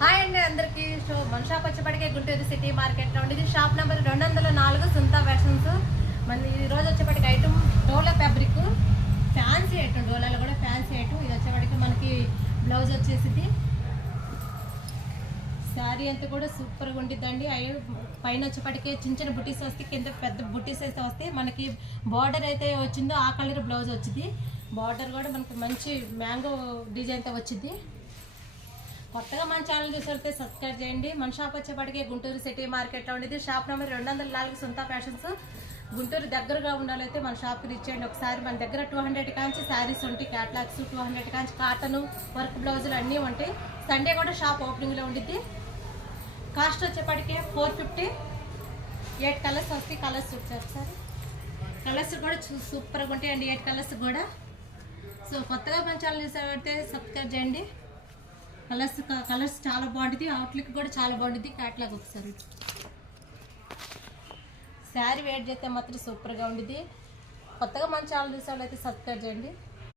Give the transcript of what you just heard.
Hi అండి అందరికీ. So మన షాప్ వచ్చేప్పటికే గుంటూరు సిటీ మార్కెట్లో ఉండేది. షాప్ నెంబర్ 204 సుంతా ఫ్యాషన్స్. మన ఈరోజు వచ్చేప్పటికి ఐటమ్ డోలా ఫ్యాబ్రిక్, ఫ్యాన్సీ ఐటమ్, డోలాలో కూడా ఫ్యాన్సీ ఐటమ్. ఇది వచ్చేప్పటికి మనకి బ్లౌజ్ వచ్చేసింది. శారీ అంతా కూడా సూపర్గా ఉండిద్దండి. పైన వచ్చేప్పటికే చిన్న చిన్న బుటీస్ వస్తాయి, కింద పెద్ద బుటీస్ అయితే వస్తాయి. మనకి బార్డర్ అయితే వచ్చిందో ఆ కలర్ బ్లౌజ్ వచ్చింది. బార్డర్ కూడా మనకి మంచి మ్యాంగో డిజైన్తో వచ్చింది. కొత్తగా మన ఛానల్ చూసితే సబ్స్క్రైబ్ చేయండి. మన షాప్ వచ్చేప్పటికే గుంటూరు సిటీ మార్కెట్లో ఉండేది. షాప్ నెంబర్ 204 సుంతా ఫ్యాషన్స్. గుంటూరు దగ్గరగా ఉండాలైతే మన షాప్కి రీచ్ చేయండి. ఒకసారి మన దగ్గర 200 కాంచి శారీస్ ఉంటాయి, క్యాట్లాగ్స్ 200 కాంచి కాటన్ వర్క్ బ్లౌజులు అన్నీ ఉంటాయి. సండే కూడా షాప్ ఓపెనింగ్లో ఉండిద్ది. కాస్ట్ వచ్చేప్పటికే 450. 8 కలర్స్ వస్తాయి. కలర్స్ వచ్చారు ఒకసారి. కలర్స్ కూడా సూపర్గా ఉంటాయి అండి, 8 కలర్స్ కూడా. సో కొత్తగా మన ఛానల్ చూసేవాడితే సబ్స్క్రైబ్ చేయండి. కలర్స్ చాలా బాగుంటుంది. అవుట్లుక్ కూడా చాలా బాగుంటుంది. క్యాట్లాగ్ ఒకసారి శారీ వేట్ చేస్తే మాత్రం సూపర్గా ఉంటుంది. కొత్తగా మన ఛానల్ చూసే వాళ్ళైతే సబ్స్క్రైబ్ చేయండి.